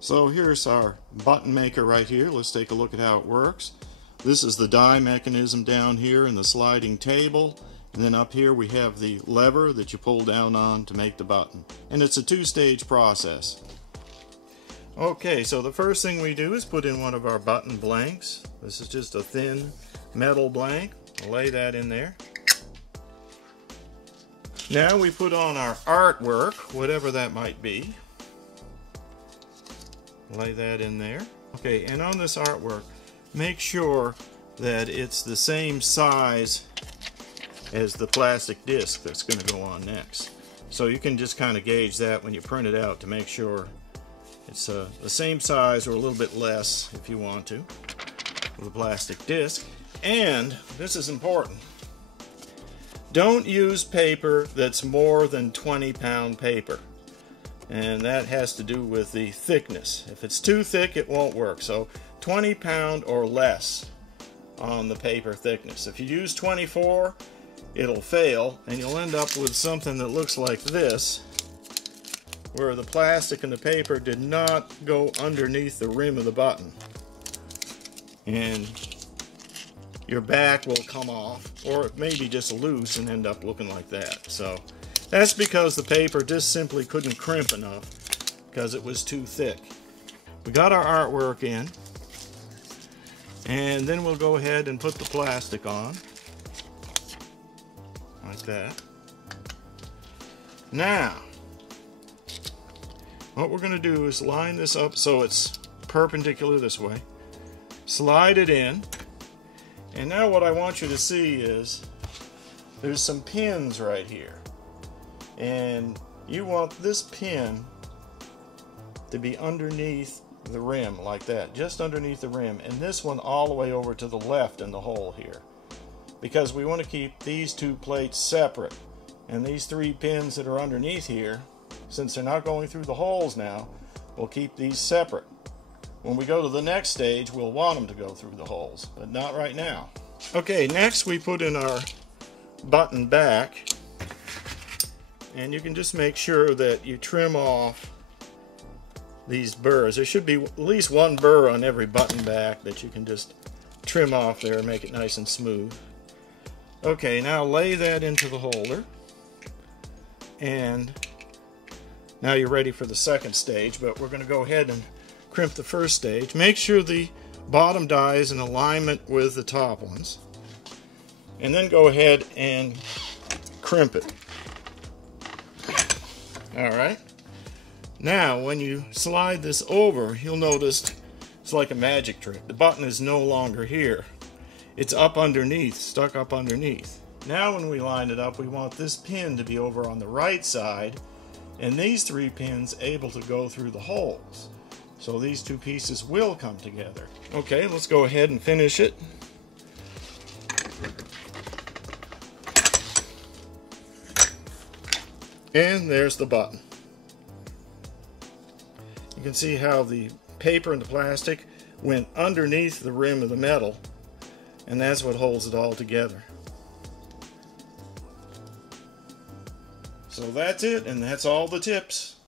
So here's our button maker right here. Let's take a look at how it works. This is the die mechanism down here in the sliding table, and then up here we have the lever that you pull down on to make the button, and it's a two-stage process. Okay, so the first thing we do is put in one of our button blanks. This is just a thin metal blank. I'll lay that in there. Now we put on our artwork, whatever that might be. Lay that in there. Okay, and on this artwork, make sure that it's the same size as the plastic disc that's going to go on next. So you can just kind of gauge that when you print it out to make sure it's the same size or a little bit less if you want to with a plastic disc. And this is important. Don't use paper that's more than 20-pound paper. And that has to do with the thickness. If it's too thick, it won't work. So 20-pound or less on the paper thickness. If you use 24, it'll fail, and you'll end up with something that looks like this, where the plastic and the paper did not go underneath the rim of the button. And your back will come off, or it may be just loose and end up looking like that. So that's because the paper just simply couldn't crimp enough because it was too thick. We got our artwork in, and then we'll go ahead and put the plastic on like that. Now what we're going to do is line this up so it's perpendicular this way, slide it in, and now what I want you to see is there's some pins right here. And you want this pin to be underneath the rim like that, just underneath the rim, and this one all the way over to the left in the hole here, because we want to keep these two plates separate, and these three pins that are underneath here, since they're not going through the holes now, we'll keep these separate. When we go to the next stage, we'll want them to go through the holes, but not right now. Okay, next we put in our button back. And you can just make sure that you trim off these burrs. There should be at least one burr on every button back that you can just trim off there and make it nice and smooth. Okay, now lay that into the holder. And now you're ready for the second stage, but we're going to go ahead and crimp the first stage. Make sure the bottom die is in alignment with the top ones. And then go ahead and crimp it. Alright, now when you slide this over, you'll notice it's like a magic trick. The button is no longer here. It's up underneath, stuck up underneath. Now when we line it up, we want this pin to be over on the right side, and these three pins able to go through the holes. So these two pieces will come together. Okay, let's go ahead and finish it. And there's the button. You can see how the paper and the plastic went underneath the rim of the metal, and that's what holds it all together. So that's it, and that's all the tips.